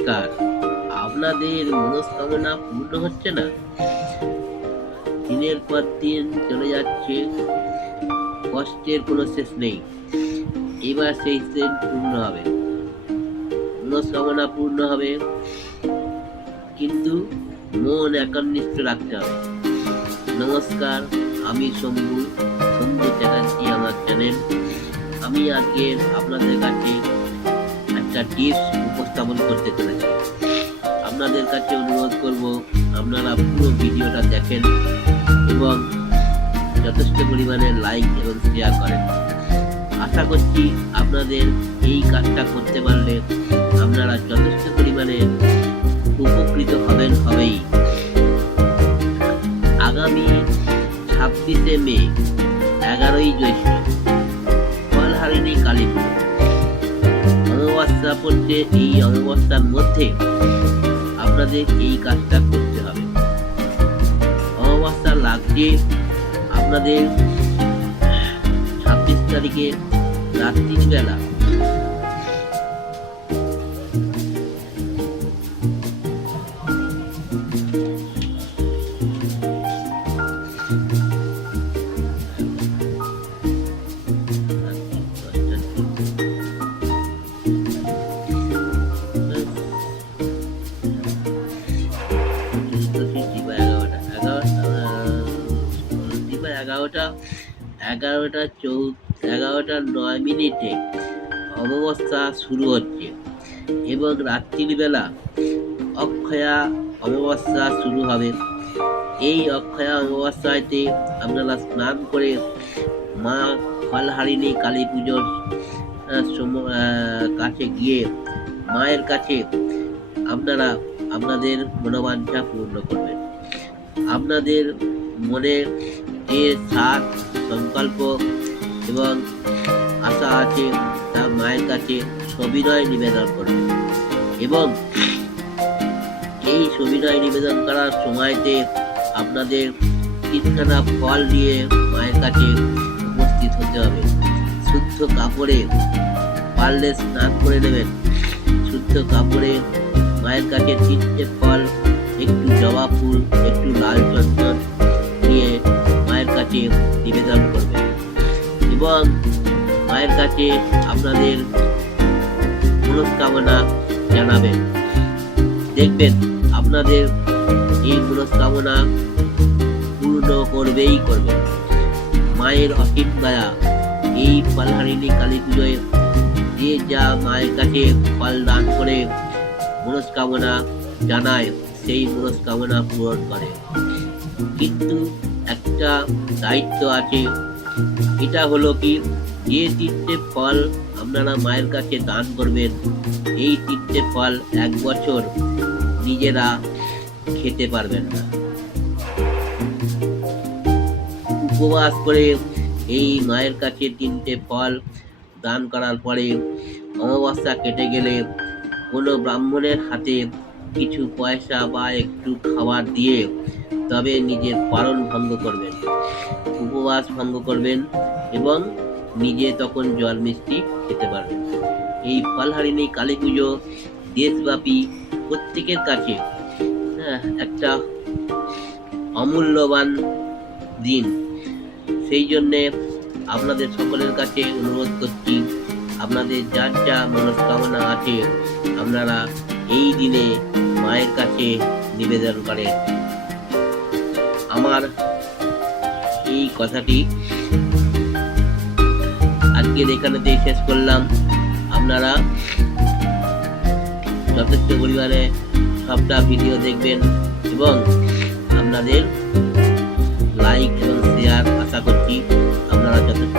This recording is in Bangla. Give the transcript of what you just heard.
নমস্কার। আপনাদের মনস্কামনা পূর্ণ হচ্ছে না? দিনের পর দিন চলে যাচ্ছে, কষ্টের কোনো শেষ নেই। এবার সেই শেষ পূর্ণ হবে, মনস্কামনা পূর্ণ হবে, কিন্তু মন একান্নিষ্ট রাখতে হবে। নমস্কার, আমি শম্ভু চ্যাটার্জি, আমার চ্যানেল। আমি আজকে আপনাদের কাছে একটা টিপস উপস্থাপন করতে চলেছি। আপনাদের কাছে অনুরোধ করব, আপনারা পুরো ভিডিওটা দেখেন এবং যথেষ্ট পরিমাণে লাইক এবং শেয়ার করেন। আশা করছি আপনাদের এই কাজটা করতে পারলে আপনারা যথেষ্ট পরিমাণে উপকৃত হবেই। আগামী 26শে মে, 11ই জ্যৈষ্ঠ, ফলহারিণী কালী পুজো। অমাবস্যা পড়ছে। এই অমাবস্যার মধ্যে আপনাদের এই কাজটা করতে হবে। অমাবস্যা লাগছে আপনাদের 26 তারিখে রাত্রির বেলা। এগারোটা 9 অমাবস্যা শুরু হচ্ছে এবং রাত্রির বেলা অক্ষয়া অমাবস্যা শুরু হবে। এই অক্ষয়া অমাবস্যাতে আপনারা স্নান করে মা ফলহারিণী কালী পুজোর কাছে গিয়ে মায়ের কাছে আপনারা আপনাদের মনোবাঞ্ছা পূর্ণ করবেন। আপনাদের মনে যে সাত সংকল্প এবং আশা আছে তা মায়ের কাছে সবিনয় নিবেদন করবেন এবং এই সবিনয় নিবেদন করার সময়তে আপনাদের 3খানা ফল নিয়ে মায়ের কাছে উপস্থিত হতে হবে। শুদ্ধ কাপড়ে পারলে স্নান করে নেবেন। শুদ্ধ কাপড়ে মায়ের কাছে 3টে ফল, একটু জবা ফুল, একটু লাল চন্দন নিয়ে মায়ের কাছে নিবেদন করবেন এবং মায়ের কাছে আপনাদের মনস্কামনা জানাবেন। দেখবেন আপনাদের এই মনস্কামনা পূর্ণ করবেই করবে। মায়ের অসীম দয়া। এই ফলহারিণী কালী পুজোয় যে যা মায়ের কাছে ফল দান করে মনস্কামনা জানায়, সেই মনস্কামনা পূরণ করে। কিন্তু একটা দায়িত্ব আছে, এটা হলো কি, যে 3টে ফল আপনারা মায়ের কাছে দান করবেন, এই 3টে ফল 1 বছর নিজেরা খেতে পারবেন না। উপবাস করে এই মায়ের কাছে 3টে ফল দান করার পরে অমাবস্যা কেটে গেলে কোনো ব্রাহ্মণের হাতে কিছু পয়সা বা একটু খাবার দিয়ে তবে নিজের পালন ভঙ্গ করবেন, উপবাস ভঙ্গ করবেন এবং নিজে তখন জল মিষ্টি খেতে পারবেন। এই ফলহারিণী কালী পুজো দেশব্যাপী প্রত্যেকের কাছে একটা অমূল্যবান দিন। সেই জন্যে আপনাদের সকলের কাছে অনুরোধ করছি, আপনাদের যার যা মনস্কামনা আছে আপনারা এই দিনে মায়ের কাছে নিবেদন করেন। আমার এই কথাটি আজকের এখানেতেই শেষ করলাম। আপনারা যথেষ্ট পরিমাণে সবটা ভিডিও দেখবেন এবং আপনাদের লাইক এবং শেয়ার আশা করছি আপনারা যথেষ্ট